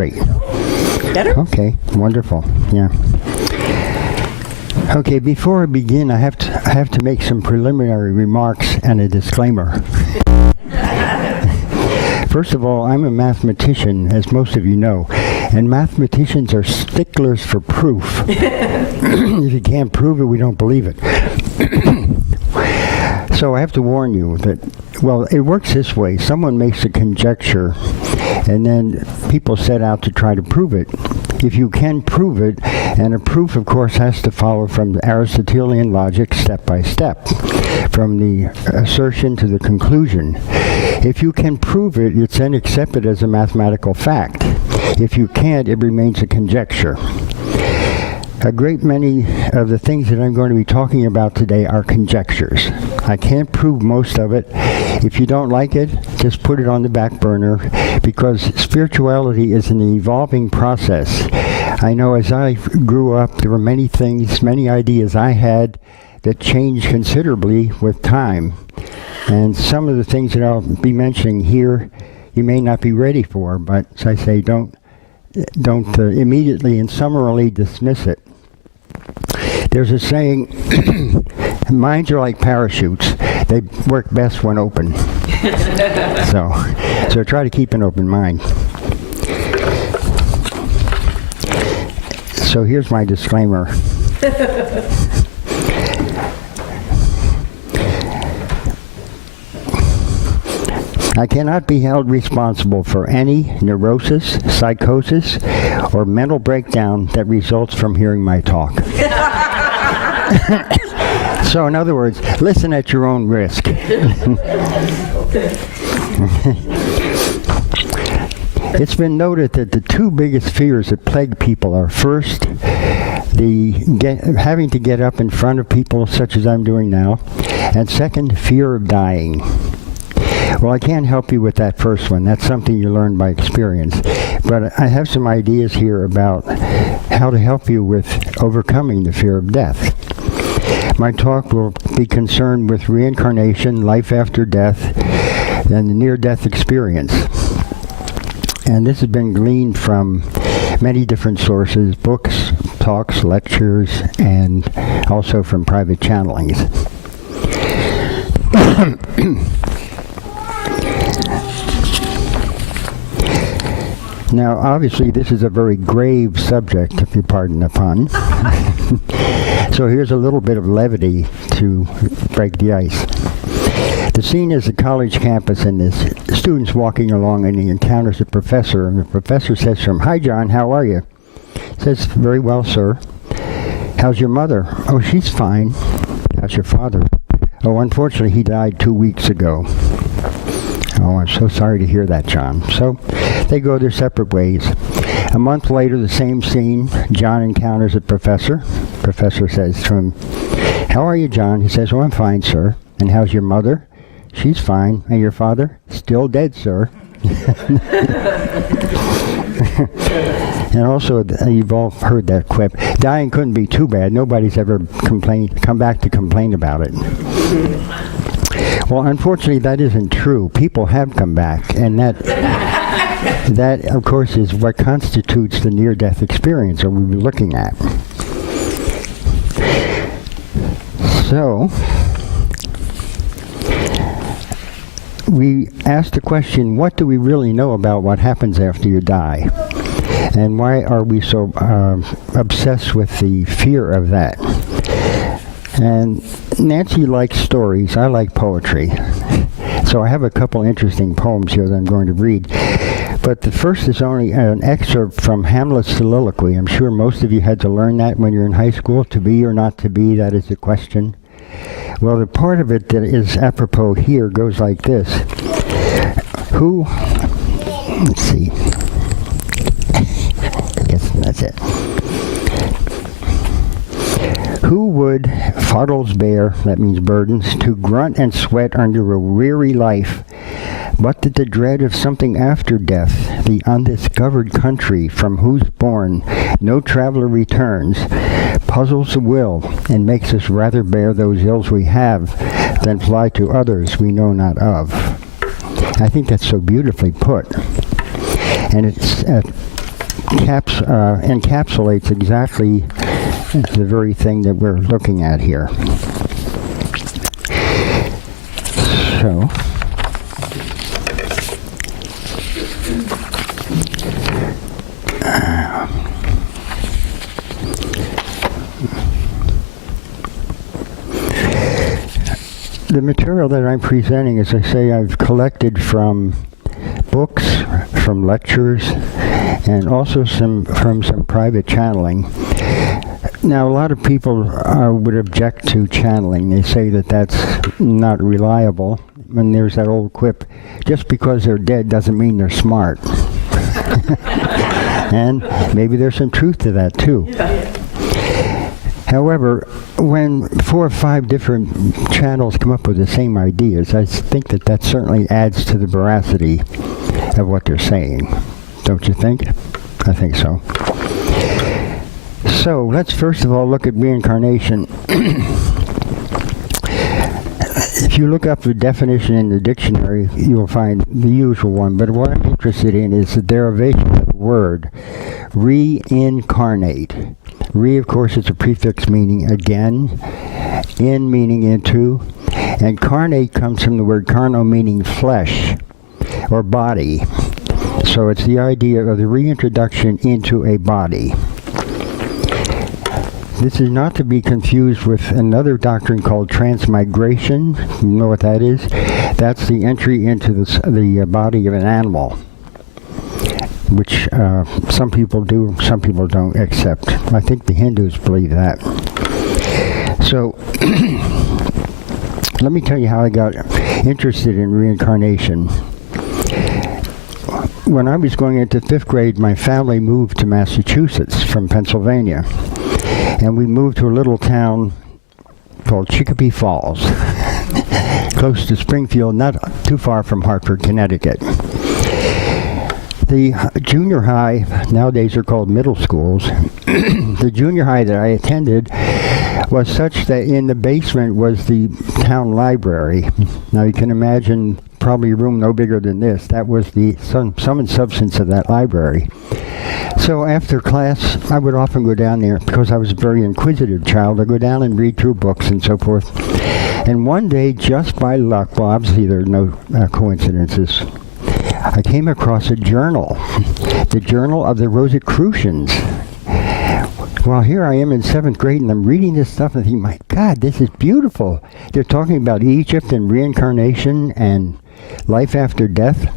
Great. Better? Okay, wonderful. Yeah. Okay, before I begin, I have to make some preliminary remarks and a disclaimer. First of all, I'm a mathematician, as most of you know, and mathematicians are sticklers for proof. If you can't prove it, we don't believe it. So I have to warn you that, well, it works this way. Someone makes a conjecture, and then people set out to try to prove it. If you can prove it, and a proof, of course, has to follow from the Aristotelian logic step by step, from the assertion to the conclusion. If you can prove it, it's then accepted as a mathematical fact. If you can't, it remains a conjecture. A great many of the things that I'm going to be talking about today are conjectures. I can't prove most of it. If you don't like it, just put it on the back burner, because spirituality is an evolving process. I know as I grew up, there were many things, many ideas I had that changed considerably with time. And some of the things that I'll be mentioning here, you may not be ready for, but as I say, don't immediately and summarily dismiss it. There's a saying, minds are like parachutes. They work best when open. So try to keep an open mind. So here's my disclaimer. I cannot be held responsible for any neurosis, psychosis, or mental breakdown that results from hearing my talk. So in other words, listen at your own risk. It's been noted that the two biggest fears that plague people are, first, having to get up in front of people such as I'm doing now, and second, fear of dying. Well, I can't help you with that first one. That's something you learn by experience. But I have some ideas here about how to help you with overcoming the fear of death. My talk will be concerned with reincarnation, life after death, and the near-death experience. And this has been gleaned from many different sources, books, talks, lectures, and also from private channelings. Now, obviously, this is a very grave subject, if you pardon the pun. So here's a little bit of levity to break the ice. The scene is a college campus, and there's students walking along, and he encounters a professor, and the professor says to him, "Hi, John, how are you?" He says, "Very well, sir." "How's your mother?" "Oh, she's fine." "How's your father?" "Oh, unfortunately, he died 2 weeks ago." "Oh, I'm so sorry to hear that, John." So they go their separate ways. A month later, the same scene. John encounters a professor. Professor says to him, "How are you, John?" He says, "Oh, I'm fine, sir." "And how's your mother?" "She's fine." "And your father?" "Still dead, sir." And also, you've all heard that quip, dying couldn't be too bad. Nobody's ever come back to complain about it. Well, unfortunately, that isn't true. People have come back, and that, of course, is what constitutes the near-death experience that we'll be looking at. So, we asked the question, what do we really know about what happens after you die? And why are we so obsessed with the fear of that? And Nancy likes stories. I like poetry. So I have a couple interesting poems here that I'm going to read. But the first is only an excerpt from Hamlet's soliloquy. I'm sure most of you had to learn that when you're in high school. To be or not to be, that is the question. Well, the part of it that is apropos here goes like this. Let's see. I guess that's it. Who would fuddles bear, that means burdens, to grunt and sweat under a weary life, but that the dread of something after death, the undiscovered country from whose bourne no traveler returns, puzzles the will and makes us rather bear those ills we have than fly to others we know not of. I think that's so beautifully put. And it's encapsulates exactly the very thing that we're looking at here. So, the material that I'm presenting, as I say, I've collected from books, from lectures, and also from some private channeling. Now, a lot of people would object to channeling. They say that that's not reliable. And there's that old quip, just because they're dead doesn't mean they're smart. And maybe there's some truth to that, too. However, when 4 or 5 different channels come up with the same ideas, I think that that certainly adds to the veracity of what they're saying. Don't you think? I think so. So, let's first of all look at reincarnation. If you look up the definition in the dictionary, you'll find the usual one, but what I'm interested in is the derivation of the word reincarnate. Re, of course, is a prefix meaning again, in meaning into, and carnate comes from the word carno meaning flesh or body. So it's the idea of the reintroduction into a body. This is not to be confused with another doctrine called transmigration. You know what that is? That's the entry into the body of an animal, which some people do, some people don't accept. I think the Hindus believe that. So, let me tell you how I got interested in reincarnation. When I was going into 5th grade, my family moved to Massachusetts from Pennsylvania. And we moved to a little town called Chicopee Falls, close to Springfield, not too far from Hartford, Connecticut. The junior high, nowadays are called middle schools, the junior high that I attended was such that in the basement was the town library. Now you can imagine probably a room no bigger than this. That was the sum and substance of that library. So after class, I would often go down there because I was a very inquisitive child. I'd go down and read through books and so forth. And one day, just by luck, well, obviously there are no coincidences, I came across a journal, the Journal of the Rosicrucians. Well, here I am in 7th grade, and I'm reading this stuff and thinking, my God, this is beautiful. They're talking about Egypt and reincarnation and life after death.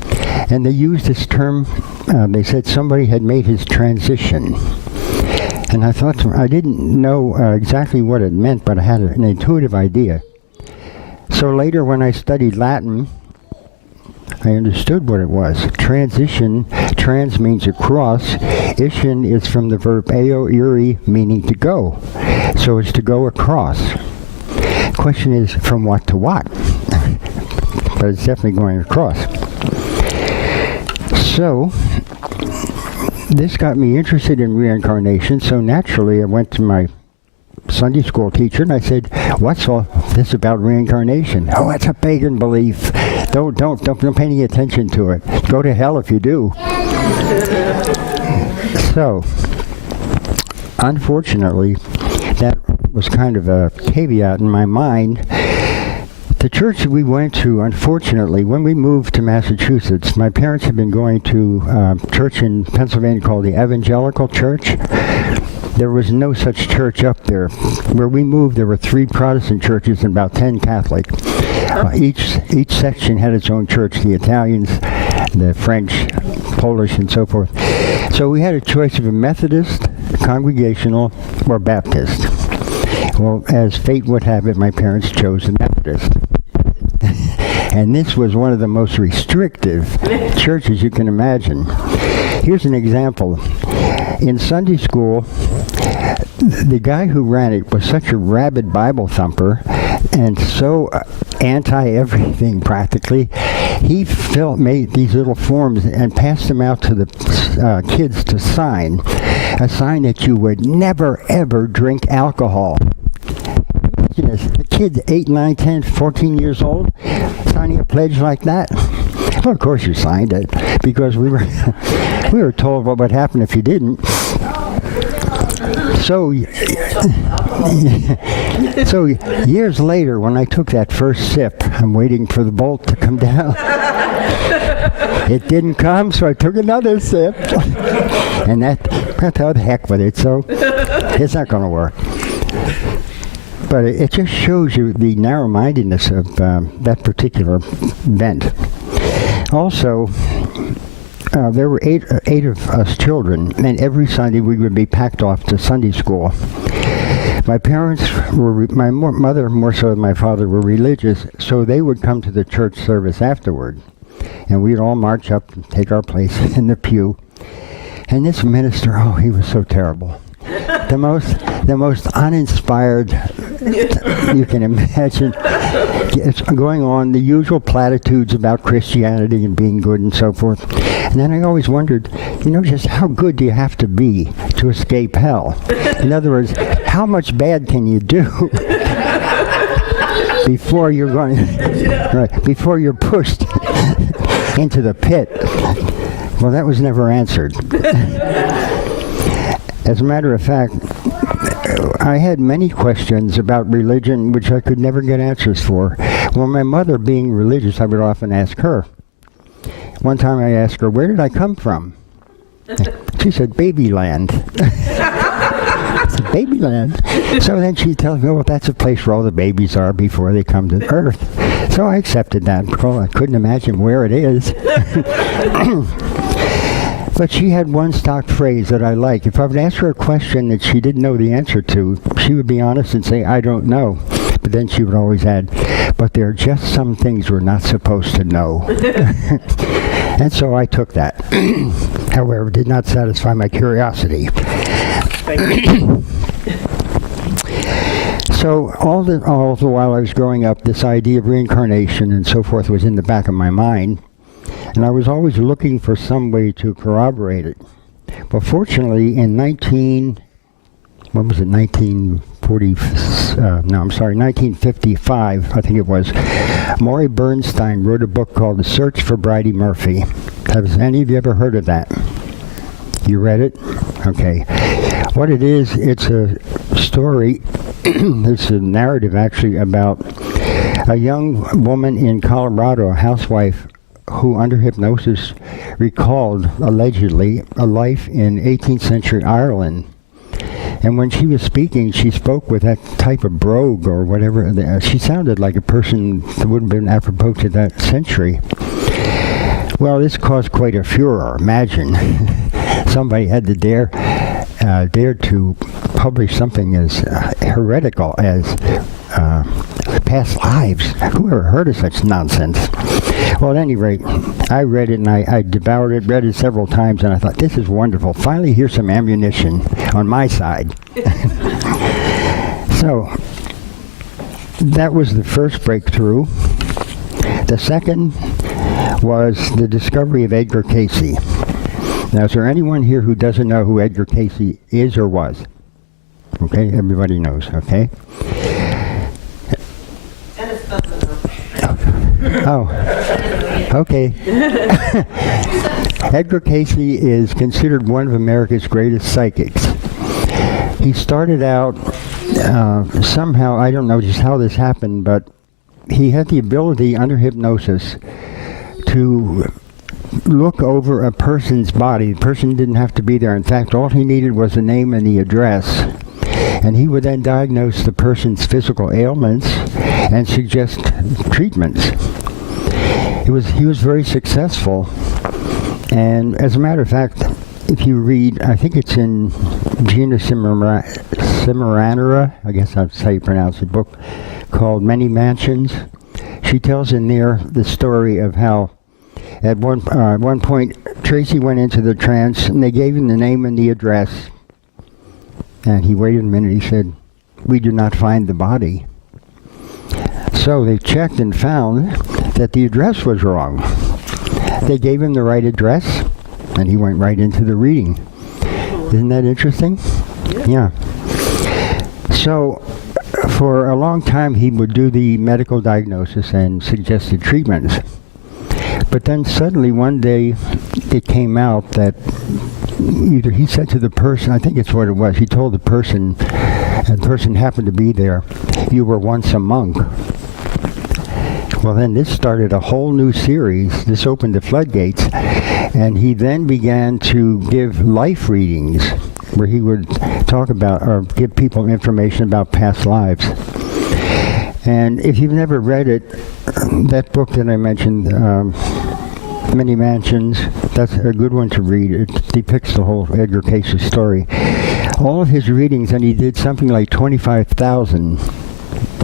And they used this term, they said somebody had made his transition. And I thought, I didn't know exactly what it meant, but I had an intuitive idea. So later when I studied Latin, I understood what it was. Transition, trans means across. Ition is from the verb eo iri, meaning to go. So it's to go across. Question is, from what to what? But it's definitely going across. So, this got me interested in reincarnation, so naturally I went to my Sunday school teacher and I said, what's all this about reincarnation? Oh, it's a pagan belief. Don't pay any attention to it. Go to hell if you do. So, unfortunately, that was kind of a caveat in my mind. The church that we went to, unfortunately, when we moved to Massachusetts, my parents had been going to a church in Pennsylvania called the Evangelical Church. There was no such church up there. Where we moved, there were 3 Protestant churches and about 10 Catholic. Each section had its own church, the Italians, the French, Polish, and so forth. So we had a choice of a Methodist, Congregational, or Baptist. Well, as fate would have it, my parents chose the Methodist. And this was one of the most restrictive churches you can imagine. Here's an example. In Sunday school, the guy who ran it was such a rabid Bible thumper and so anti-everything practically. He made these little forms and passed them out to the kids to sign. A sign that you would never, ever drink alcohol. The kids 8, 9, 10, 14 years old signing a pledge like that. Well, of course you signed it because we were We were told what would happen if you didn't. So, so years later, when I took that first sip, I'm waiting for the bolt to come down. It didn't come, so I took another sip. And that's how the heck with it. So it's not going to work. But it just shows you the narrow-mindedness of that particular event. Also, there were eight of us children, and every Sunday we would be packed off to Sunday school. My parents were, my mother more so than my father, were religious, so they would come to the church service afterward. And we'd all march up and take our place in the pew. And this minister, oh, he was so terrible. The most uninspired you can imagine. It's going on the usual platitudes about Christianity and being good and so forth. And then I always wondered, just how good do you have to be to escape hell? In other words, how much bad can you do before you're before you're pushed into the pit? Well, that was never answered. As a matter of fact, I had many questions about religion which I could never get answers for. Well, my mother, being religious, I would often ask her. One time I asked her, where did I come from? She said, Babyland. I said, Babyland? So then she tells me, well, that's a place where all the babies are before they come to Earth. So I accepted that because I couldn't imagine where it is. But she had one stock phrase that I like. If I would ask her a question that she didn't know the answer to, she would be honest and say, I don't know. But then she would always add, but there are just some things we're not supposed to know. And so I took that. However, it did not satisfy my curiosity. So all the while I was growing up, this idea of reincarnation and so forth was in the back of my mind. And I was always looking for some way to corroborate it. But fortunately, in 1955, I think it was, Maury Bernstein wrote a book called The Search for Bridey Murphy. Has any of you ever heard of that? You read it? Okay. What it is, it's a story, it's a narrative actually about a young woman in Colorado, a housewife, who under hypnosis recalled, allegedly, a life in 18th century Ireland. And when she was speaking, she spoke with that type of brogue or whatever. She sounded like a person that would have been apropos to that century. Well, this caused quite a furor. Imagine somebody had to dare to publish something as heretical as past lives. Who ever heard of such nonsense? Well, at any rate, I read it and I devoured it, read it several times, and I thought, this is wonderful. Finally, here's some ammunition on my side. So, that was the first breakthrough. The second was the discovery of Edgar Cayce. Now, is there anyone here who doesn't know who Edgar Cayce is or was? Okay, everybody knows, okay? Oh, okay. Edgar Cayce is considered one of America's greatest psychics. He started out somehow, I don't know just how this happened, but he had the ability under hypnosis to look over a person's body. The person didn't have to be there. In fact, all he needed was the name and the address. And he would then diagnose the person's physical ailments and suggest treatments. He was very successful. And as a matter of fact, if you read, I think it's in Gina Cimaranera, I guess that's how you pronounce the book, called Many Mansions. She tells in there the story of how at one point Tracy went into the trance and they gave him the name and the address. And he waited a minute, he said, "We do not find the body." So they checked and found that the address was wrong. They gave him the right address, and he went right into the reading. Isn't that interesting? Yeah. So for a long time, he would do the medical diagnosis and suggested treatments. But then suddenly one day, it came out that either he said to the person, I think it's what it was, he told the person, and the person happened to be there, "You were once a monk." Well, then this started a whole new series. This opened the floodgates. And he then began to give life readings where he would talk about or give people information about past lives. And if you've never read it, that book that I mentioned, Many Mansions, that's a good one to read. It depicts the whole Edgar Cayce story. All of his readings, and he did something like 25,000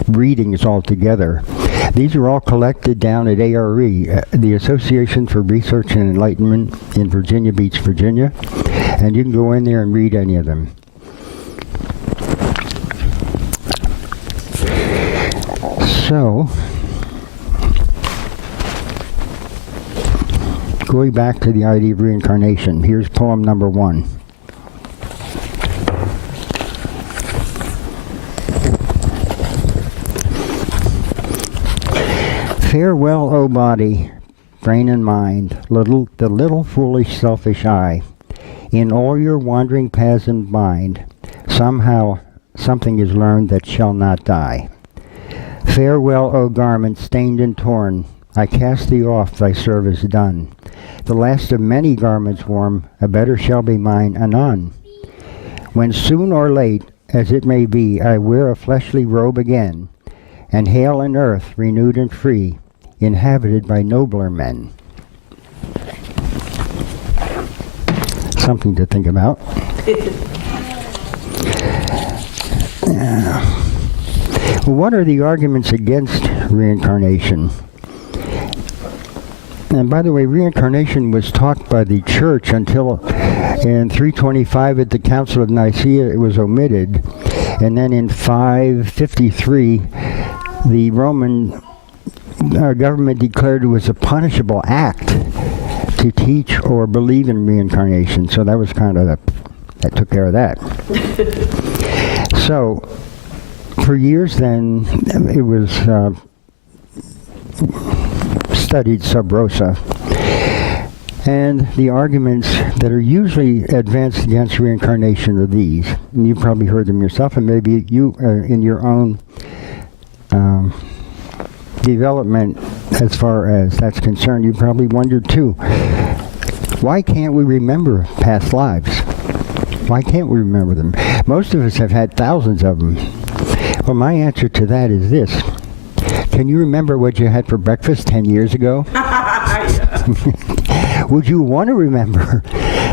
readings altogether. These are all collected down at ARE, the Association for Research and Enlightenment in Virginia Beach, Virginia. And you can go in there and read any of them. So, going back to the idea of reincarnation, here's poem number 1. Farewell, O body, brain and mind, the little foolish selfish I. In all your wandering paths and bind, somehow something is learned that shall not die. Farewell, O garment stained and torn, I cast thee off, thy service done. The last of many garments warm, a better shall be mine anon. When soon or late, as it may be, I wear a fleshly robe again, and hail an earth renewed and free, inhabited by nobler men. Something to think about. What are the arguments against reincarnation? And by the way, reincarnation was taught by the church until in 325 at the Council of Nicaea it was omitted. And then in 553, the Roman government declared it was a punishable act to teach or believe in reincarnation. So that was kind of that took care of that. So for years then, it was studied sub rosa. And the arguments that are usually advanced against reincarnation are these. And you've probably heard them yourself, and maybe you, in your own development, as far as that's concerned, you probably wondered too, why can't we remember past lives? Why can't we remember them? Most of us have had thousands of them. Well, my answer to that is this. Can you remember what you had for breakfast 10 years ago? Would you want to remember?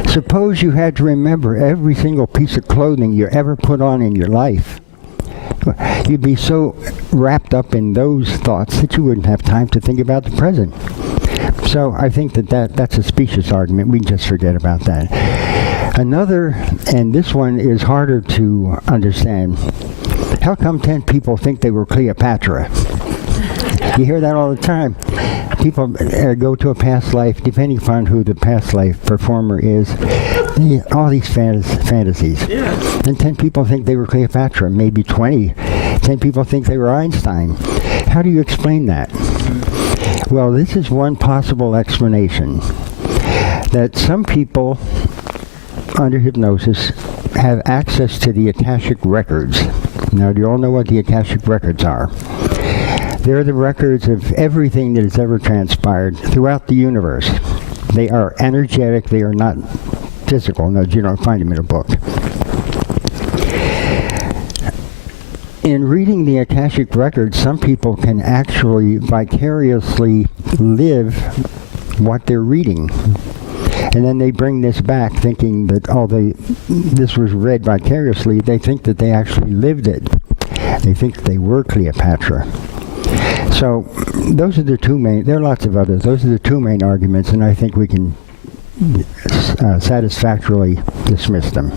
Suppose you had to remember every single piece of clothing you ever put on in your life. You'd be so wrapped up in those thoughts that you wouldn't have time to think about the present. So I think that's a specious argument. We just forget about that. Another, and this one is harder to understand. How come 10 people think they were Cleopatra? You hear that all the time. People go to a past life, depending upon who the past life performer is. All these fantasies. Yeah. And 10 people think they were Cleopatra, maybe 20. 10 people think they were Einstein. How do you explain that? Well, this is one possible explanation. That some people, under hypnosis, have access to the Akashic records. Now, do you all know what the Akashic records are? They're the records of everything that has ever transpired throughout the universe. They are energetic. They are not physical. No, you don't find them in a book. In reading the Akashic records, some people can actually vicariously live what they're reading. And then they bring this back thinking that, this was read vicariously. They think that they actually lived it. They think they were Cleopatra. So those are the two main, there are lots of others, those are the two main arguments, and I think we can satisfactorily dismiss them.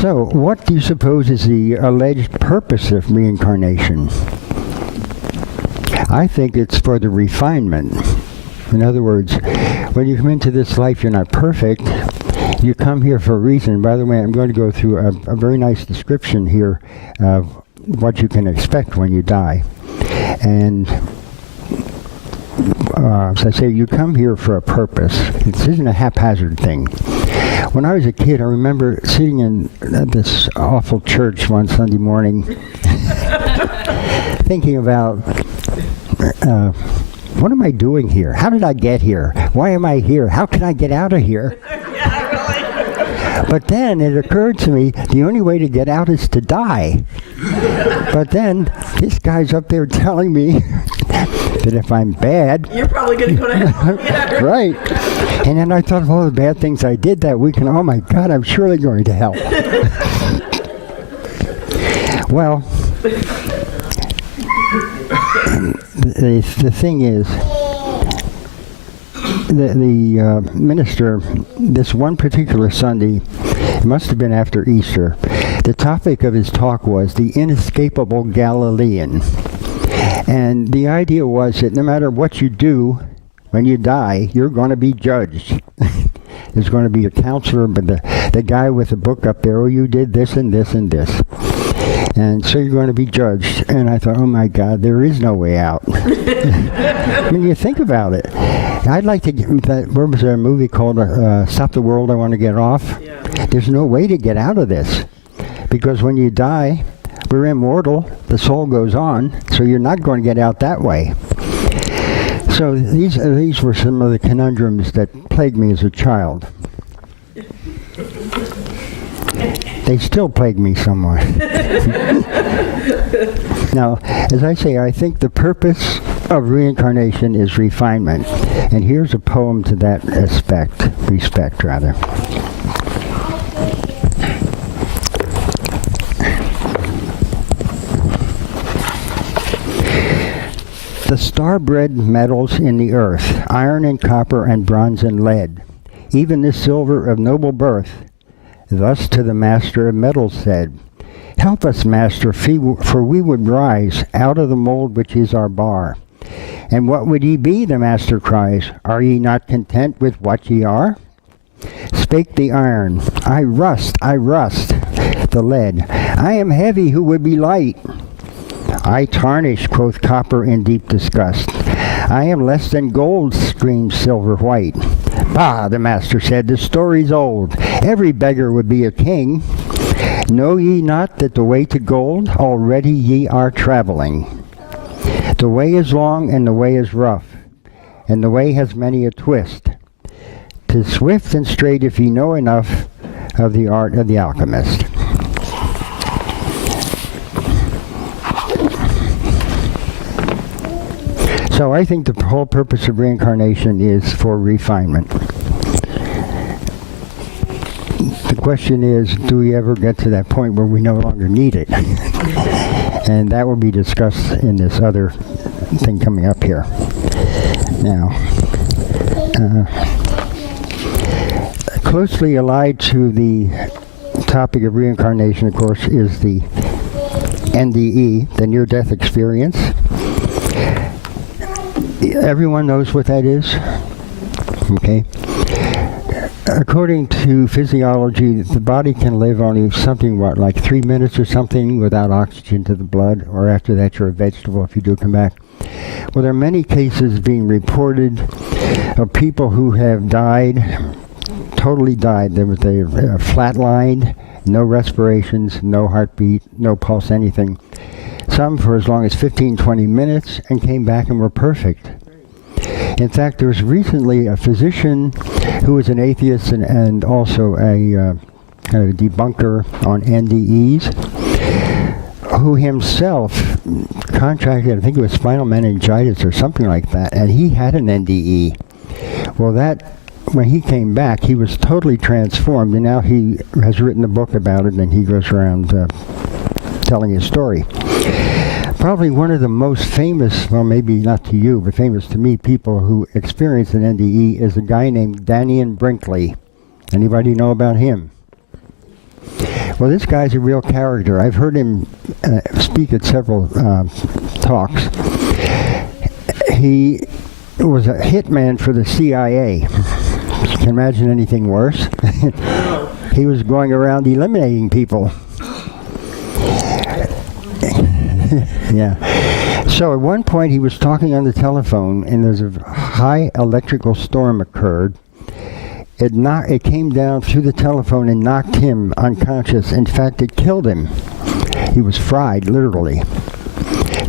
So what do you suppose is the alleged purpose of reincarnation? I think it's for the refinement. In other words, when you come into this life, you're not perfect. You come here for a reason. By the way, I'm going to go through a very nice description here of what you can expect when you die. And as I say, you come here for a purpose. This isn't a haphazard thing. When I was a kid, I remember sitting in this awful church one Sunday morning thinking about, what am I doing here? How did I get here? Why am I here? How can I get out of here? But then it occurred to me, the only way to get out is to die. But then this guy's up there telling me that if I'm bad, you're probably going to go to hell. Yeah. Right. And then I thought of all the bad things I did that week, and oh my God, I'm surely going to hell. Well, the thing is, the minister, this one particular Sunday, it must have been after Easter, the topic of his talk was the inescapable Galilean. And the idea was that no matter what you do, when you die, you're going to be judged. There's going to be a counselor, but the guy with the book up there, oh, you did this and this and this. And so you're going to be judged. And I thought, oh my God, there is no way out. I mean, you think about it. I'd like to get, where was there a movie called Stop the World, I Want to Get Off? Yeah. There's no way to get out of this. Because when you die, we're immortal, the soul goes on, so you're not going to get out that way. So these were some of the conundrums that plagued me as a child. They still plague me somewhat. Now, as I say, I think the purpose of reincarnation is refinement. And here's a poem to that respect rather. The star-bred metals in the earth, iron and copper and bronze and lead, even the silver of noble birth, thus to the master of metals said, help us, master, for we would rise out of the mold which is our bar. And what would ye be, the master cries, are ye not content with what ye are? Spake the iron, I rust, the lead, I am heavy who would be light. I tarnish, quoth copper in deep disgust. I am less than gold, screamed silver white. Bah, the master said, the story's old. Every beggar would be a king. Know ye not that the way to gold already ye are traveling? The way is long and the way is rough, and the way has many a twist. 'Tis swift and straight if ye know enough of the art of the alchemist. So I think the whole purpose of reincarnation is for refinement. The question is, do we ever get to that point where we no longer need it? And that will be discussed in this other thing coming up here. Now, closely allied to the topic of reincarnation, of course, is the NDE, the near-death experience. Everyone knows what that is? Okay. According to physiology, the body can live only something, like 3 minutes or something without oxygen to the blood, or after that you're a vegetable if you do come back. Well, there are many cases being reported of people who have died, totally died. They flatlined, no respirations, no heartbeat, no pulse, anything. Some for as long as 15, 20 minutes, and came back and were perfect. In fact, there was recently a physician who was an atheist and also a kind of a debunker on NDEs, who himself contracted, I think it was spinal meningitis or something like that, and he had an NDE. Well, when he came back, he was totally transformed, and now he has written a book about it, and he goes around telling his story. Probably one of the most famous, well, maybe not to you, but famous to me, people who experience an NDE is a guy named Dannion Brinkley. Anybody know about him? Well, this guy's a real character. I've heard him speak at several talks. He was a hitman for the CIA. You can imagine anything worse. He was going around eliminating people. Yeah. So at one point he was talking on the telephone, and there's a high electrical storm occurred. It came down through the telephone and knocked him unconscious. In fact, it killed him. He was fried, literally.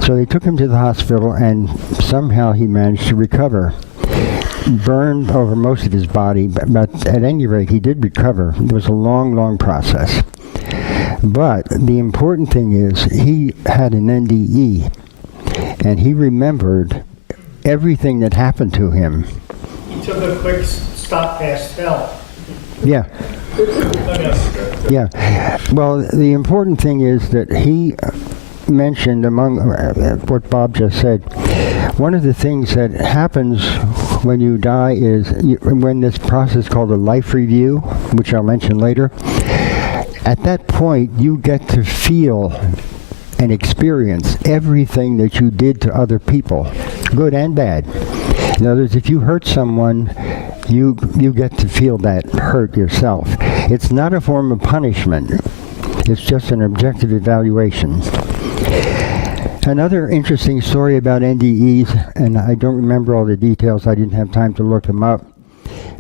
So they took him to the hospital, and somehow he managed to recover. Burned over most of his body, but at any rate, he did recover. It was a long, long process. But the important thing is he had an NDE, and he remembered everything that happened to him. He took a quick stop past hell. Yeah. Yeah. Well, the important thing is that he mentioned, among what Bob just said, one of the things that happens when you die is when this process called a life review, which I'll mention later, at that point you get to feel and experience everything that you did to other people, good and bad. In other words, if you hurt someone, you get to feel that hurt yourself. It's not a form of punishment. It's just an objective evaluation. Another interesting story about NDEs, and I don't remember all the details, I didn't have time to look them up,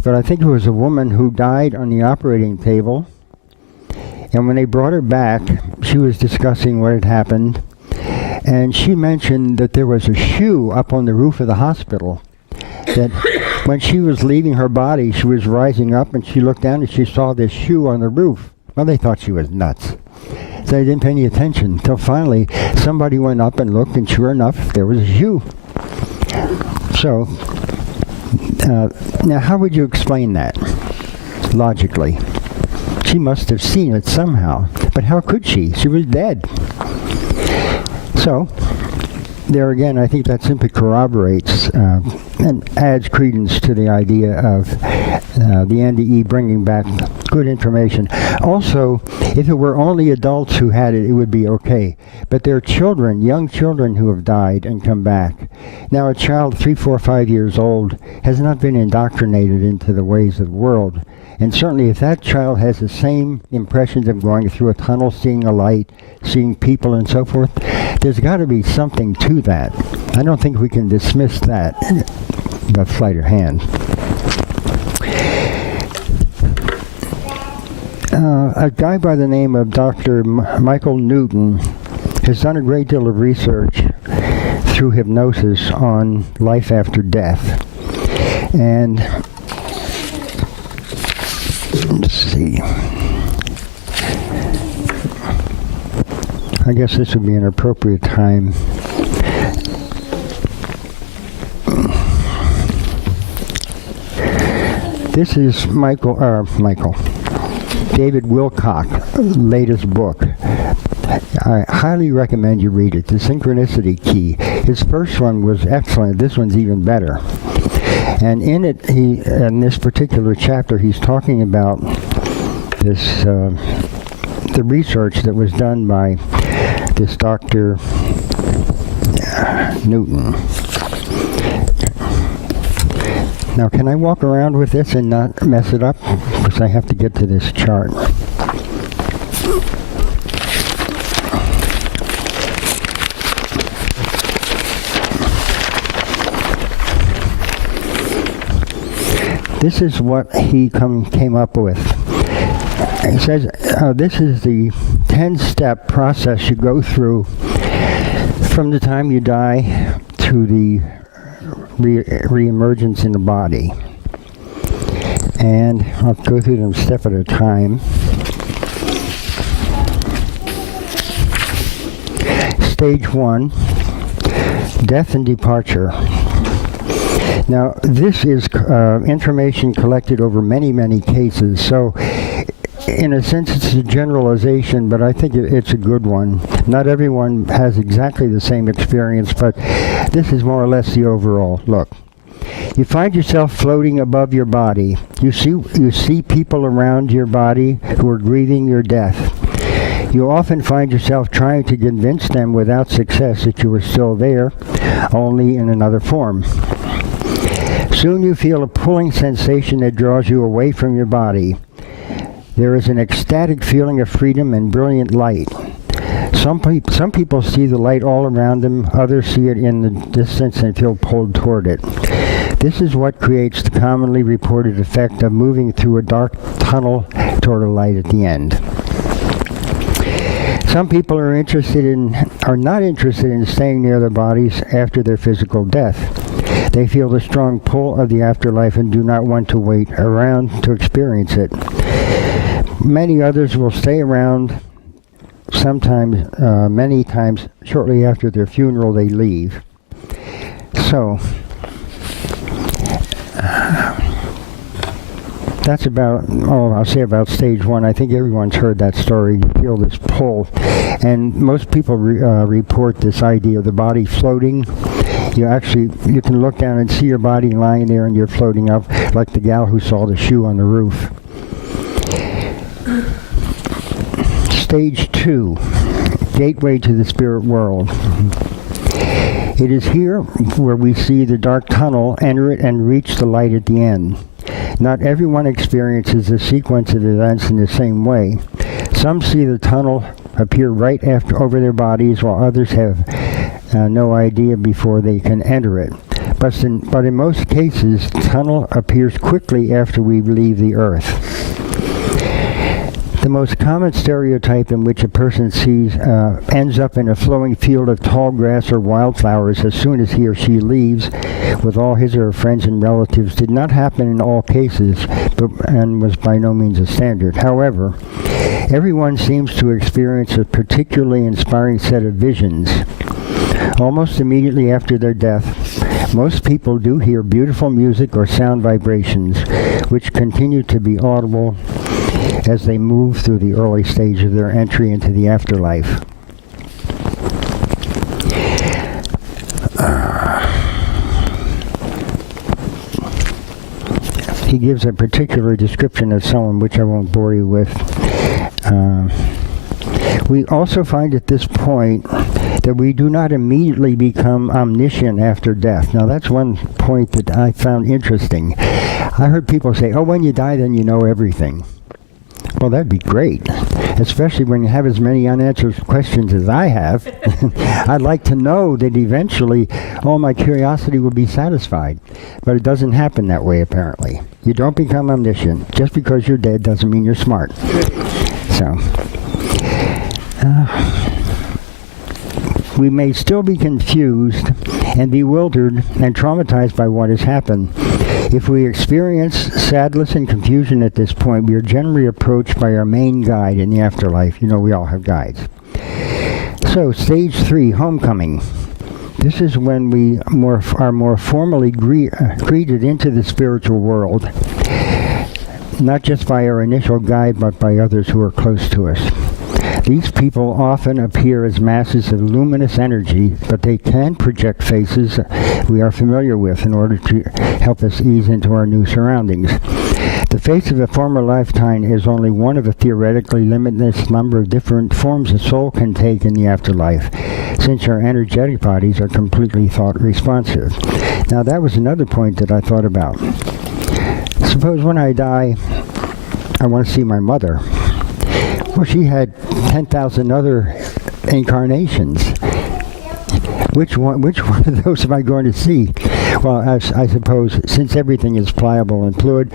but I think it was a woman who died on the operating table, and when they brought her back, she was discussing what had happened, and she mentioned that there was a shoe up on the roof of the hospital, that when she was leaving her body, she was rising up, and she looked down and she saw this shoe on the roof. Well, they thought she was nuts. So they didn't pay any attention until finally somebody went up and looked, and sure enough, there was a shoe. So, now how would you explain that logically? She must have seen it somehow, but how could she? She was dead. So, there again, I think that simply corroborates and adds credence to the idea of the NDE bringing back good information. Also, if it were only adults who had it, it would be okay. But there are children, young children, who have died and come back. Now, a child 3, 4, 5 years old has not been indoctrinated into the ways of the world. And certainly if that child has the same impressions of going through a tunnel, seeing a light, seeing people and so forth, there's got to be something to that. I don't think we can dismiss that by sleight of hand. A guy by the name of Dr. Michael Newton has done a great deal of research through hypnosis on life after death. And let's see. I guess this would be an appropriate time. This is David Wilcock's latest book. I highly recommend you read it, The Synchronicity Key. His first one was excellent. This one's even better. And in it, in this particular chapter, he's talking about this, the research that was done by this Dr. Newton. Now, can I walk around with this and not mess it up? Because I have to get to this chart. This is what he came up with. He says, this is the 10-step process you go through from the time you die to the re-emergence in the body. And I'll go through them step at a time. Stage 1, death and departure. Now, this is information collected over many, many cases, so in a sense it's a generalization, but I think it's a good one. Not everyone has exactly the same experience, but this is more or less the overall look. You find yourself floating above your body. You see people around your body who are grieving your death. You often find yourself trying to convince them without success that you are still there, only in another form. Soon you feel a pulling sensation that draws you away from your body. There is an ecstatic feeling of freedom and brilliant light. Some people see the light all around them, others see it in the distance and feel pulled toward it. This is what creates the commonly reported effect of moving through a dark tunnel toward a light at the end. Some people are not interested in staying near their bodies after their physical death. They feel the strong pull of the afterlife and do not want to wait around to experience it. Many others will stay around. Sometimes, many times, shortly after their funeral, they leave. So, that's about all I'll say about stage one. I think everyone's heard that story. You feel this pull. And most people report this idea of the body floating. You can look down and see your body lying there and you're floating up, like the gal who saw the shoe on the roof. Stage 2, gateway to the spirit world. It is here where we see the dark tunnel, enter it, and reach the light at the end. Not everyone experiences the sequence of events in the same way. Some see the tunnel appear right over their bodies, while others have no idea before they can enter it. But in most cases, the tunnel appears quickly after we leave the earth. The most common stereotype in which a person sees ends up in a flowing field of tall grass or wildflowers as soon as he or she leaves with all his or her friends and relatives did not happen in all cases and was by no means a standard. However, everyone seems to experience a particularly inspiring set of visions. Almost immediately after their death, most people do hear beautiful music or sound vibrations, which continue to be audible as they move through the early stage of their entry into the afterlife. He gives a particular description of someone, which I won't bore you with. We also find at this point that we do not immediately become omniscient after death. Now that's one point that I found interesting. I heard people say, oh, when you die, then you know everything. Well, that'd be great, especially when you have as many unanswered questions as I have. I'd like to know that eventually all my curiosity will be satisfied. But it doesn't happen that way, apparently. You don't become omniscient. Just because you're dead doesn't mean you're smart. So, we may still be confused and bewildered and traumatized by what has happened. If we experience sadness and confusion at this point, we are generally approached by our main guide in the afterlife. You know, we all have guides. So, stage 3, homecoming. This is when we are more formally greeted into the spiritual world, not just by our initial guide, but by others who are close to us. These people often appear as masses of luminous energy, but they can project faces we are familiar with in order to help us ease into our new surroundings. The face of a former lifetime is only one of a theoretically limitless number of different forms a soul can take in the afterlife, since our energetic bodies are completely thought responsive. Now that was another point that I thought about. Suppose when I die, I want to see my mother. Well, she had 10,000 other incarnations. Which one of those am I going to see? Well, I suppose since everything is pliable and fluid,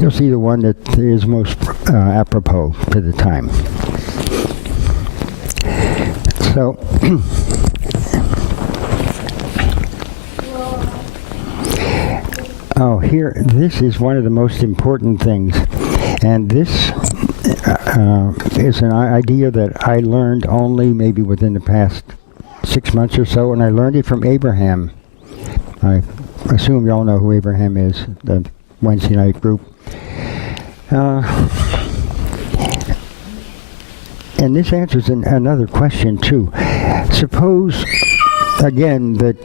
you'll see the one that is most apropos to the time. So, this is one of the most important things. And this is an idea that I learned only maybe within the past 6 months or so, and I learned it from Abraham. I assume you all know who Abraham is, the Wednesday night group. And this answers another question too. Suppose, again, that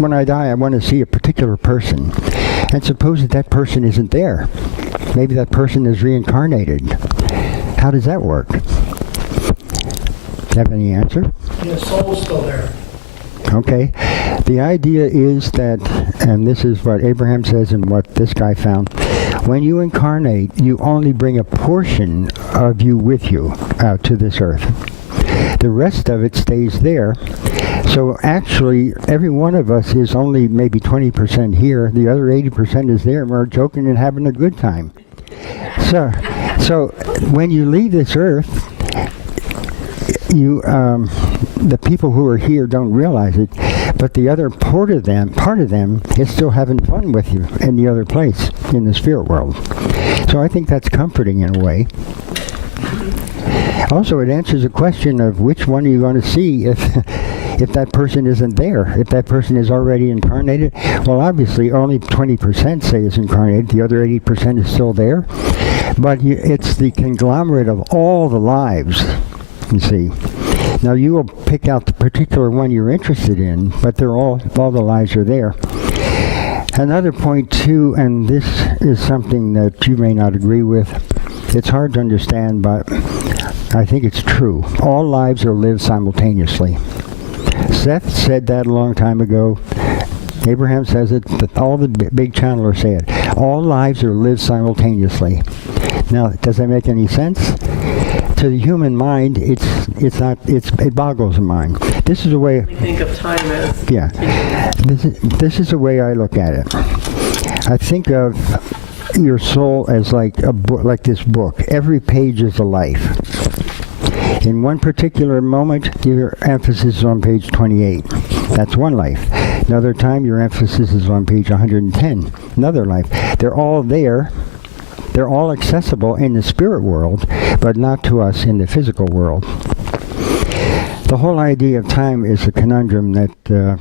when I die I want to see a particular person, and suppose that person isn't there. Maybe that person is reincarnated. How does that work? Do you have any answer? The soul's still there. Okay. The idea is that, and this is what Abraham says and what this guy found, when you incarnate, you only bring a portion of you with you out to this earth. The rest of it stays there So actually, every one of us is only maybe 20% here. The other 80% is there, and we're joking and having a good time. So when you leave this earth, you the people who are here don't realize it, but the other part of them is still having fun with you in the other place, in the spirit world. So I think that's comforting in a way. Also, it answers the question of which one are you going to see if that person isn't there, if that person is already incarnated. Well, obviously, only 20% say is incarnated. The other 80% is still there. But it's the conglomerate of all the lives, you see. Now, you will pick out the particular one you're interested in, but they're all the lives are there. Another point, too, and this is something that you may not agree with. It's hard to understand, but I think it's true. All lives are lived simultaneously. Seth said that a long time ago. Abraham says it. All the big channelers say it. All lives are lived simultaneously. Now, does that make any sense? To the human mind, it boggles the mind. This is the way. We think of time as. Yeah. This is the way I look at it. I think of your soul as like a book, like this book. Every page is a life. In one particular moment, your emphasis is on page 28. That's one life. Another time, your emphasis is on page 110. Another life. They're all there. They're all accessible in the spirit world, but not to us in the physical world. The whole idea of time is a conundrum that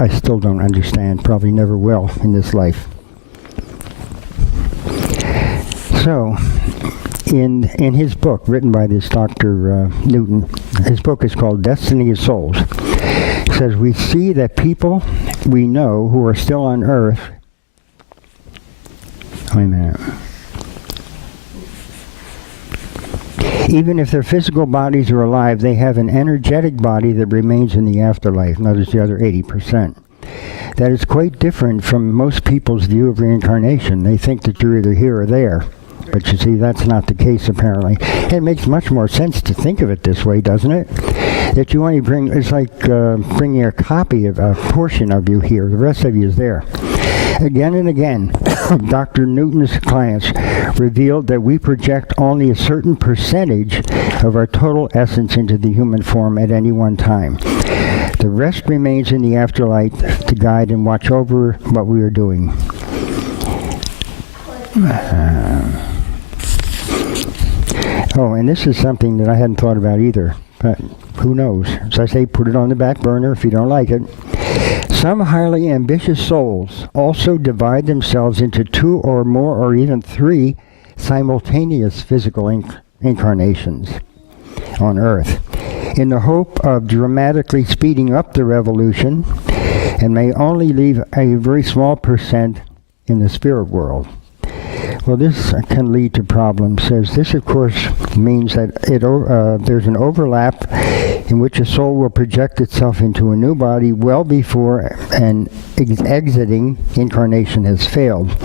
I still don't understand, probably never will in this life. So, in his book, written by this Dr. Newton, his book is called Destiny of Souls. It says, we see that people we know who are still on Earth. Wait a minute. Even if their physical bodies are alive, they have an energetic body that remains in the afterlife. Notice the other 80%. That is quite different from most people's view of reincarnation. They think that you're either here or there. But you see, that's not the case, apparently. It makes much more sense to think of it this way, doesn't it? That you only bring, it's like bringing a copy of a portion of you here. The rest of you is there. Again and again, Dr. Newton's clients revealed that we project only a certain percentage of our total essence into the human form at any one time. The rest remains in the afterlife to guide and watch over what we are doing. Oh, and this is something that I hadn't thought about either, but who knows? As I say, put it on the back burner if you don't like it. Some highly ambitious souls also divide themselves into 2 or more or even 3 simultaneous physical incarnations on Earth in the hope of dramatically speeding up the revolution, and may only leave a very small percent in the spirit world. Well, this can lead to problems, as this, of course, means that there's an overlap in which a soul will project itself into a new body well before an exiting incarnation has failed,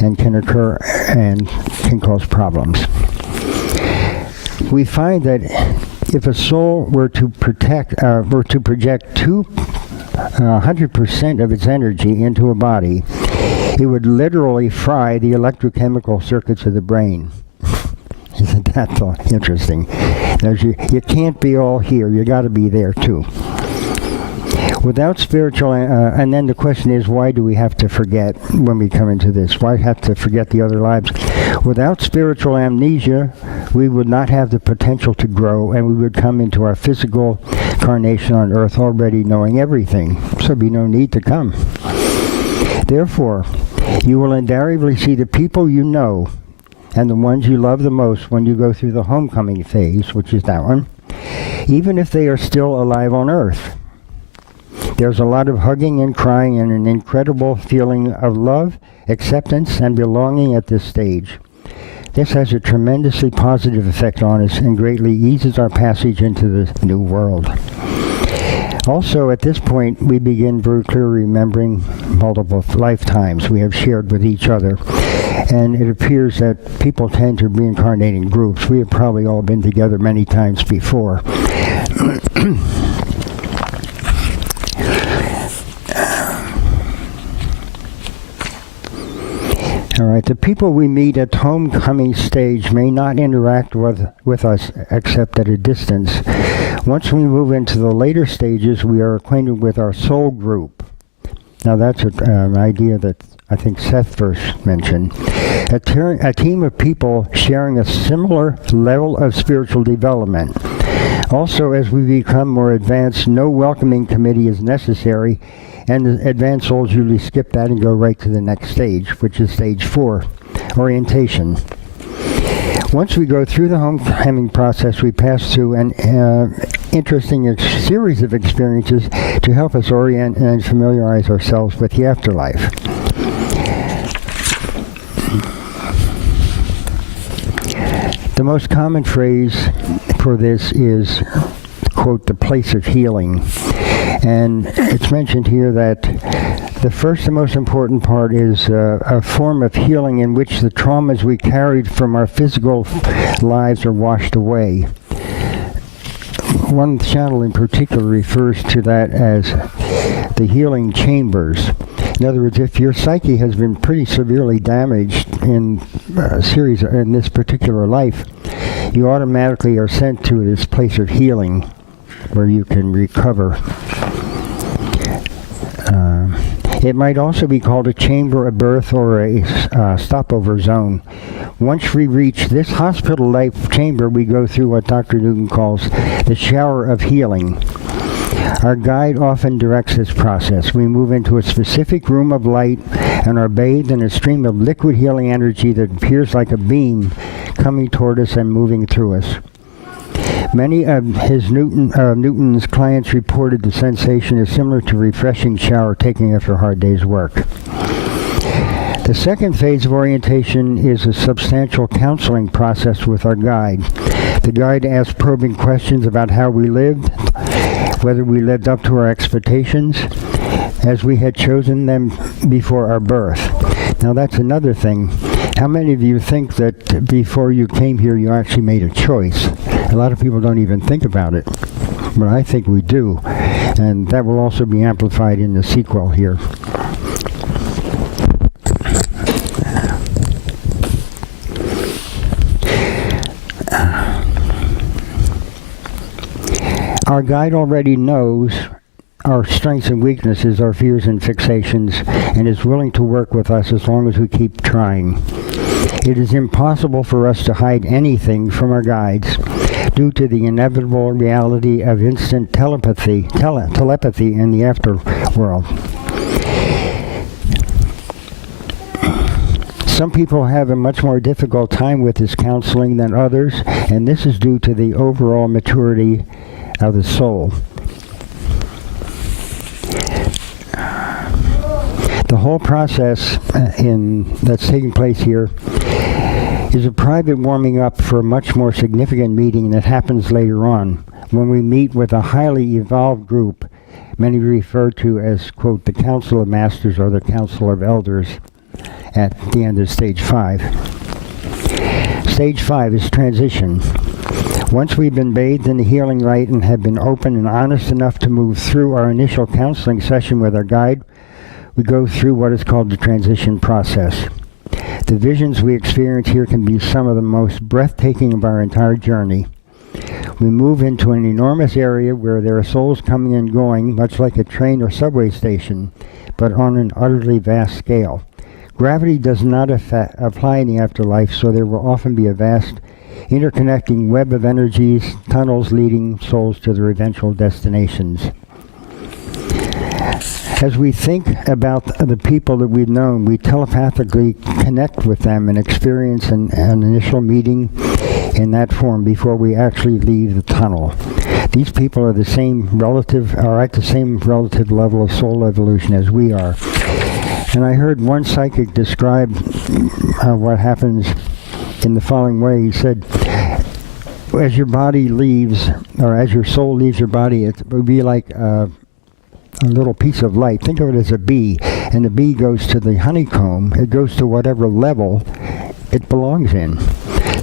and can occur and can cause problems. We find that if a soul were to project 100% of its energy into a body, it would literally fry the electrochemical circuits of the brain. Isn't that interesting? You can't be all here. You got to be there too. Without spiritual, and then the question is, why do we have to forget when we come into this? Why have to forget the other lives? Without spiritual amnesia, we would not have the potential to grow, and we would come into our physical incarnation on Earth already knowing everything. So there'd be no need to come. Therefore, you will invariably see the people you know and the ones you love the most when you go through the homecoming phase, which is that one, even if they are still alive on Earth. There's a lot of hugging and crying and an incredible feeling of love, acceptance, and belonging at this stage. This has a tremendously positive effect on us and greatly eases our passage into the new world. Also, at this point, we begin very clearly remembering multiple lifetimes we have shared with each other. And it appears that people tend to reincarnate in groups. We have probably all been together many times before. right, the people we meet at the homecoming stage may not interact with us except at a distance. Once we move into the later stages, we are acquainted with our soul group. Now that's an idea that I think Seth first mentioned. A team of people sharing a similar level of spiritual development. Also, as we become more advanced, no welcoming committee is necessary, and the advanced souls usually skip that and go right to the next stage, which is stage 4, orientation. Once we go through the homecoming process, we pass through an interesting series of experiences to help us orient and familiarize ourselves with the afterlife. The most common phrase for this is, quote, the place of healing. And it's mentioned here that the first and most important part is a form of healing in which the traumas we carried from our physical lives are washed away. One channel in particular refers to that as the healing chambers. In other words, if your psyche has been pretty severely damaged in this particular life, you automatically are sent to this place of healing where you can recover. It might also be called a chamber of birth or a stopover zone. Once we reach this hospital life chamber, we go through what Dr. Newton calls the shower of healing. Our guide often directs this process. We move into a specific room of light and are bathed in a stream of liquid healing energy that appears like a beam coming toward us and moving through us. Many of Newton's clients reported the sensation is similar to a refreshing shower taken after a hard day's work. The second phase of orientation is a substantial counseling process with our guide. The guide asks probing questions about how we lived, whether we lived up to our expectations, as we had chosen them before our birth. Now that's another thing. How many of you think that before you came here you actually made a choice? A lot of people don't even think about it, but I think we do. And that will also be amplified in the sequel here. Our guide already knows our strengths and weaknesses, our fears and fixations, and is willing to work with us as long as we keep trying. It is impossible for us to hide anything from our guides due to the inevitable reality of instant telepathy in the afterworld. Some people have a much more difficult time with this counseling than others, and this is due to the overall maturity of the soul. The whole process that's taking place here is a private warming up for a much more significant meeting that happens later on, when we meet with a highly evolved group, many refer to as, quote, the Council of Masters or the Council of Elders at the end of Stage 5. Stage 5 is transition. Once we've been bathed in the healing light and have been open and honest enough to move through our initial counseling session with our guide, we go through what is called the transition process. The visions we experience here can be some of the most breathtaking of our entire journey. We move into an enormous area where there are souls coming and going, much like a train or subway station, but on an utterly vast scale. Gravity does not apply in the afterlife, so there will often be a vast interconnecting web of energies, tunnels leading souls to their eventual destinations. As we think about the people that we've known, we telepathically connect with them and experience an initial meeting in that form before we actually leave the tunnel. These people are at the same relative level of soul evolution as we are. And I heard one psychic describe what happens in the following way. He said, as your body leaves, or as your soul leaves your body, it would be like a little piece of light. Think of it as a bee, and the bee goes to the honeycomb. It goes to whatever level it belongs in.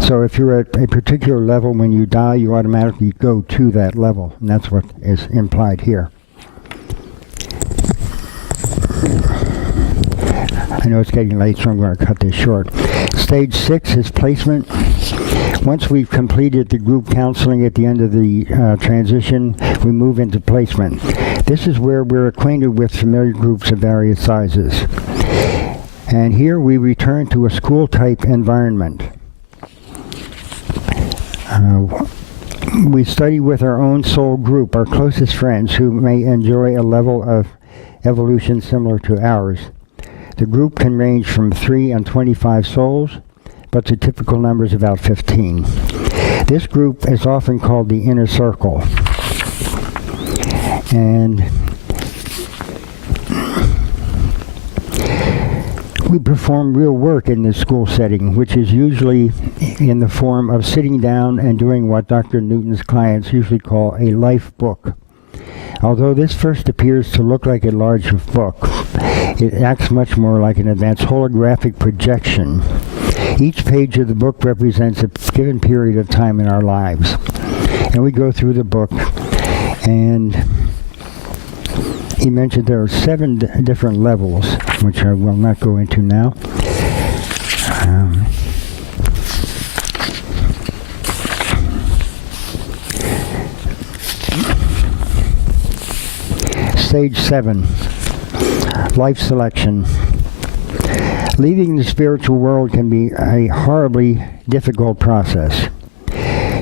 So if you're at a particular level when you die, you automatically go to that level, and that's what is implied here. I know it's getting late, so I'm going to cut this short. Stage 6 is placement. Once we've completed the group counseling at the end of the transition, we move into placement. This is where we're acquainted with familiar groups of various sizes. And here we return to a school-type environment. We study with our own soul group, our closest friends, who may enjoy a level of evolution similar to ours. The group can range from 3 and 25 souls, but the typical number is about 15. This group is often called the inner circle. And we perform real work in this school setting, which is usually in the form of sitting down and doing what Dr. Newton's clients usually call a life book. Although this first appears to look like a large book, it acts much more like an advanced holographic projection. Each page of the book represents a given period of time in our lives. And we go through the book, and he mentioned there are 7 different levels, which I will not go into now. Stage 7, life selection. Leaving the spiritual world can be a horribly difficult process.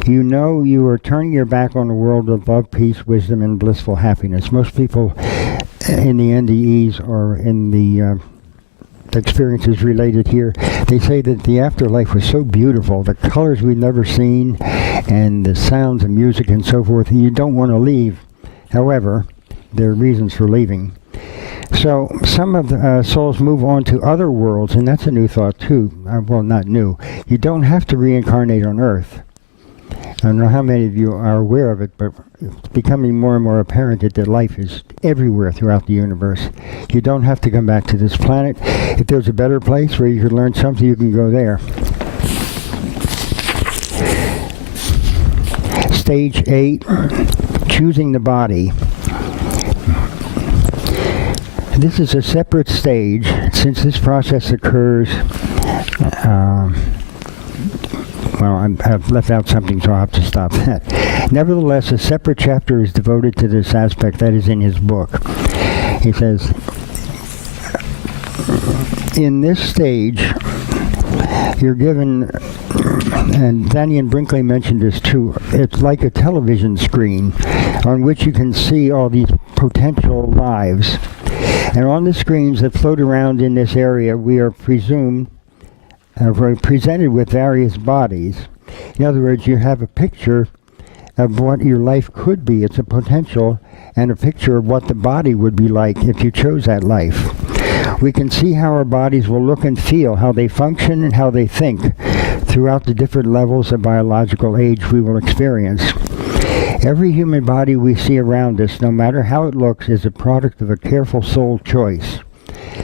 You know you are turning your back on the world of love, peace, wisdom, and blissful happiness. Most people in the NDEs or in the experiences related here, they say that the afterlife was so beautiful, the colors we've never seen, and the sounds and music and so forth, and you don't want to leave. However, there are reasons for leaving. So some of the souls move on to other worlds, and that's a new thought too. Well, not new. You don't have to reincarnate on Earth. I don't know how many of you are aware of it, but it's becoming more and more apparent that life is everywhere throughout the universe. You don't have to come back to this planet. If there's a better place where you could learn something, you can go there. Stage 8, choosing the body. This is a separate stage. Since this process occurs, I've left out something, so I'll have to stop that. Nevertheless, a separate chapter is devoted to this aspect. That is in his book. He says, in this stage, you're given, and Daniel Brinkley mentioned this too, it's like a television screen on which you can see all these potential lives. And on the screens that float around in this area, we are presented with various bodies. In other words, you have a picture of what your life could be. It's a potential, and a picture of what the body would be like if you chose that life. We can see how our bodies will look and feel, how they function and how they think throughout the different levels of biological age we will experience. Every human body we see around us, no matter how it looks, is a product of a careful soul choice.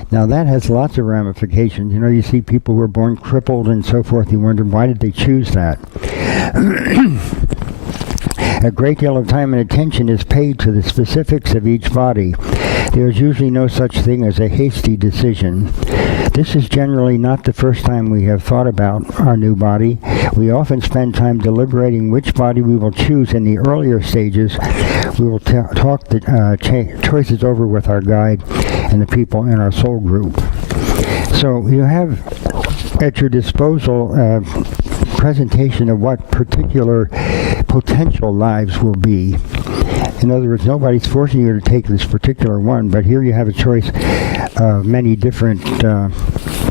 Now that has lots of ramifications. You know, you see people who are born crippled and so forth, you wonder, why did they choose that? A great deal of time and attention is paid to the specifics of each body. There is usually no such thing as a hasty decision. This is generally not the first time we have thought about our new body. We often spend time deliberating which body we will choose in the earlier stages. We will talk the choices over with our guide and the people in our soul group. So you have at your disposal a presentation of what particular potential lives will be. In other words, nobody's forcing you to take this particular one, but here you have a choice of many different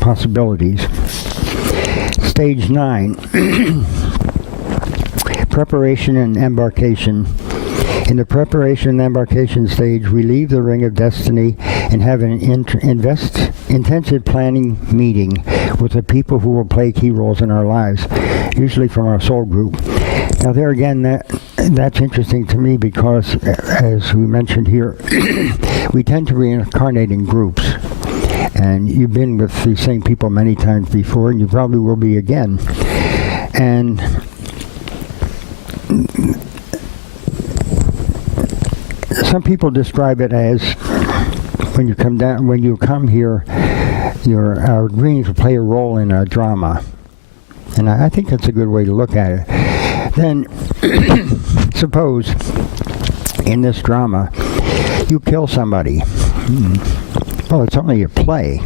possibilities. Stage 9, preparation and embarkation. In the preparation and embarkation stage, we leave the ring of destiny and have an intensive planning meeting with the people who will play key roles in our lives, usually from our soul group. Now there again, that's interesting to me because, as we mentioned here, we tend to reincarnate in groups. And you've been with the same people many times before, and you probably will be again. And some people describe it as when you come here, you're agreeing to play a role in a drama. And I think that's a good way to look at it. Then, suppose in this drama, you kill somebody. Well, it's only a play.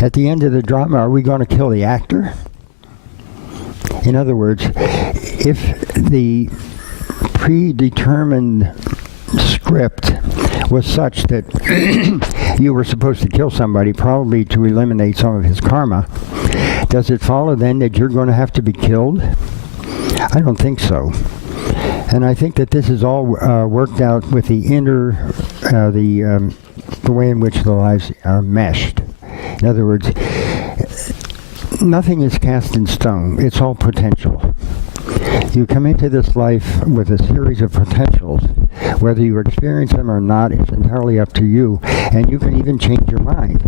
At the end of the drama, are we going to kill the actor? In other words, if the predetermined script was such that you were supposed to kill somebody, probably to eliminate some of his karma, does it follow then that you're going to have to be killed? I don't think so. And I think that this is all worked out with the the way in which the lives are meshed. In other words, nothing is cast in stone. It's all potential. You come into this life with a series of potentials. Whether you experience them or not, it's entirely up to you. And you can even change your mind.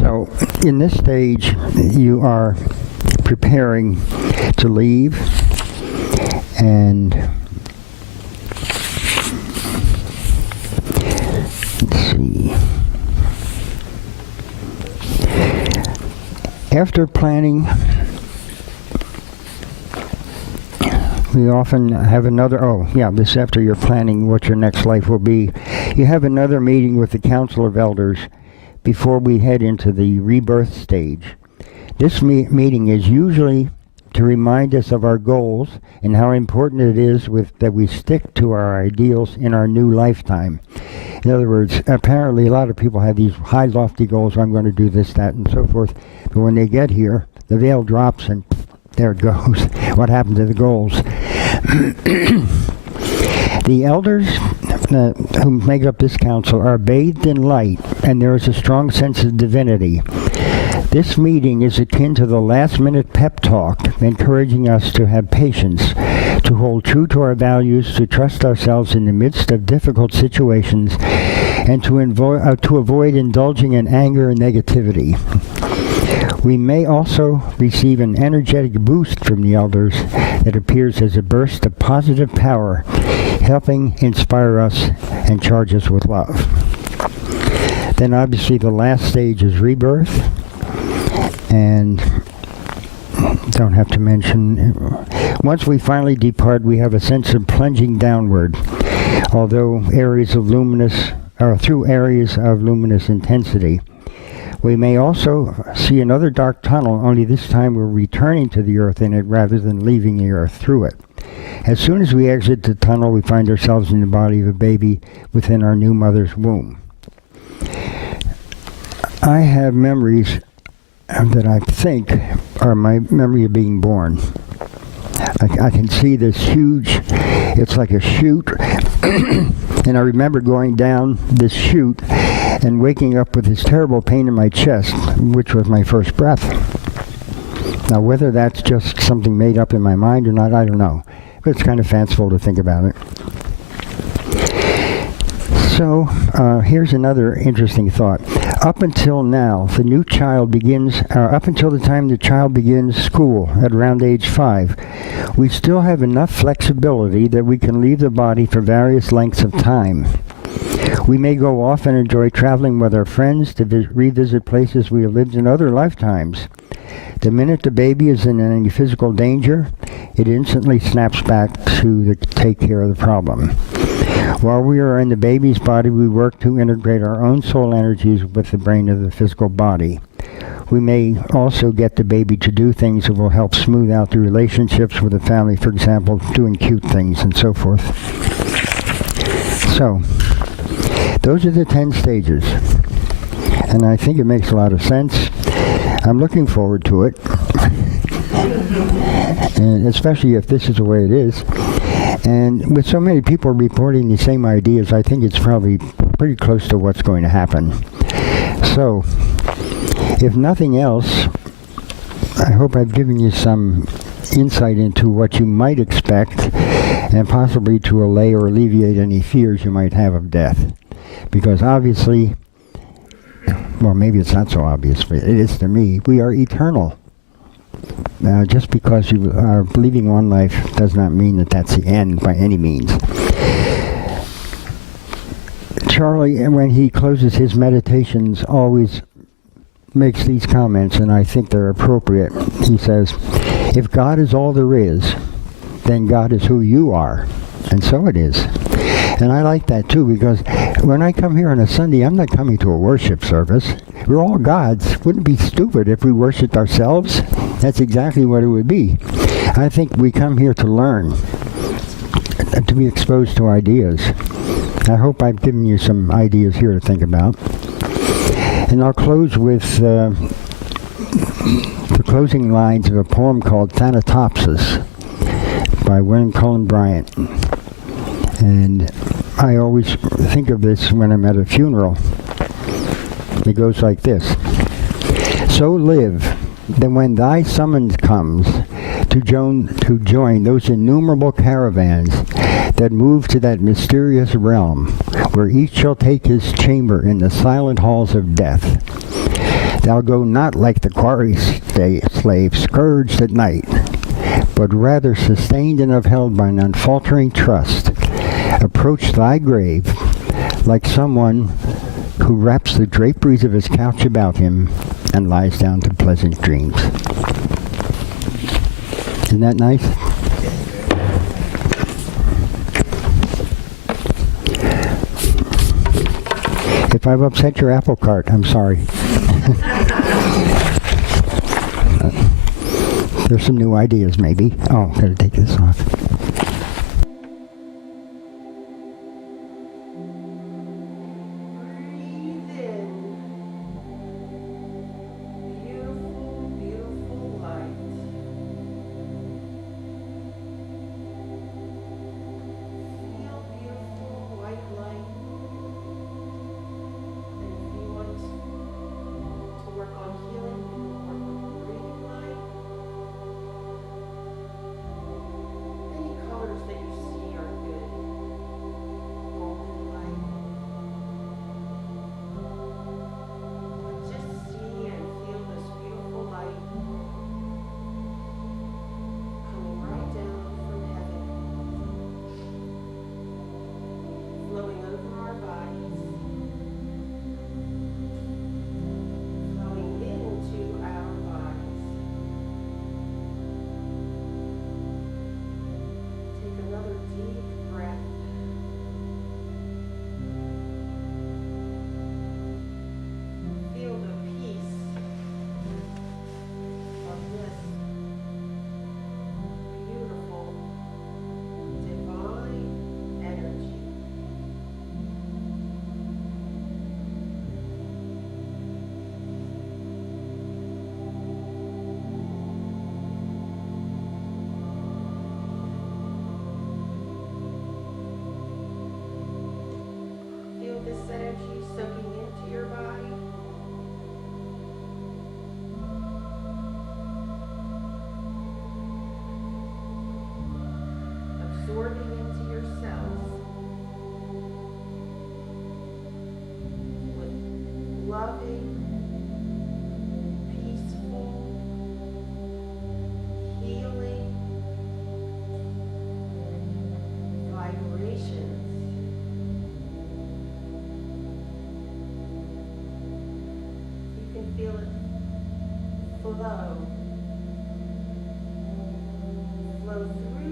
So, in this stage, you are preparing to leave, and let's see. After planning, we often have another, this after you're planning what your next life will be, you have another meeting with the Council of Elders before we head into the rebirth stage. This meeting is usually to remind us of our goals and how important it is that we stick to our ideals in our new lifetime. In other words, apparently a lot of people have these high, lofty goals. I'm going to do this, that, and so forth. But when they get here, the veil drops and there it goes. What happened to the goals? The elders who make up this council are bathed in light, and there is a strong sense of divinity. This meeting is akin to the last-minute pep talk, encouraging us to have patience, to hold true to our values, to trust ourselves in the midst of difficult situations, and to avoid indulging in anger and negativity. We may also receive an energetic boost from the elders that appears as a burst of positive power, helping inspire us and charge us with love. Then obviously the last stage is rebirth, and don't have to mention, once we finally depart, we have a sense of plunging downward, although through areas of luminous intensity. We may also see another dark tunnel, only this time we're returning to the earth in it rather than leaving the earth through it. As soon as we exit the tunnel, we find ourselves in the body of a baby within our new mother's womb. I have memories that I think are my memory of being born. I can see this huge, it's like a chute, and I remember going down this chute and waking up with this terrible pain in my chest, which was my first breath. Now, whether that's just something made up in my mind or not, I don't know. But it's kind of fanciful to think about it. So, here's another interesting thought. Up until now, up until the time the child begins school at around age 5, we still have enough flexibility that we can leave the body for various lengths of time. We may go off and enjoy traveling with our friends to revisit places we have lived in other lifetimes. The minute the baby is in any physical danger, it instantly snaps back to take care of the problem. While we are in the baby's body, we work to integrate our own soul energies with the brain of the physical body. We may also get the baby to do things that will help smooth out the relationships with the family, for example, doing cute things and so forth. So, those are the 10 stages. And I think it makes a lot of sense. I'm looking forward to it. And especially if this is the way it is. And with so many people reporting the same ideas, I think it's probably pretty close to what's going to happen. So, if nothing else, I hope I've given you some insight into what you might expect, and possibly to allay or alleviate any fears you might have of death. Because obviously, well, maybe it's not so obvious, but it is to me, we are eternal. Just because you are living one life does not mean that that's the end by any means. Charlie, and when he closes his meditations, always makes these comments, and I think they're appropriate. He says, if God is all there is, then God is who you are. And so it is. And I like that too, because when I come here on a Sunday, I'm not coming to a worship service. We're all God's. Wouldn't it be stupid if we worshiped ourselves? That's exactly what it would be. I think we come here to learn, to be exposed to ideas. I hope I've given you some ideas here to think about. And I'll close with the closing lines of a poem called Thanatopsis by William Cullen Bryant. And I always think of this when I'm at a funeral. It goes like this. So live, that when thy summons comes to join those innumerable caravans that move to that mysterious realm, where each shall take his chamber in the silent halls of death, thou go not like the quarry slave scourged at night, but rather sustained and upheld by an unfaltering trust, approach thy grave like someone who wraps the draperies of his couch about him and lies down to pleasant dreams. Isn't that nice? If I've upset your apple cart, I'm sorry. There's some new ideas, maybe. Oh, gotta take this off. This energy soaking into your body. Absorbing into your cells with loving, peaceful, healing vibrations. Feel it flow through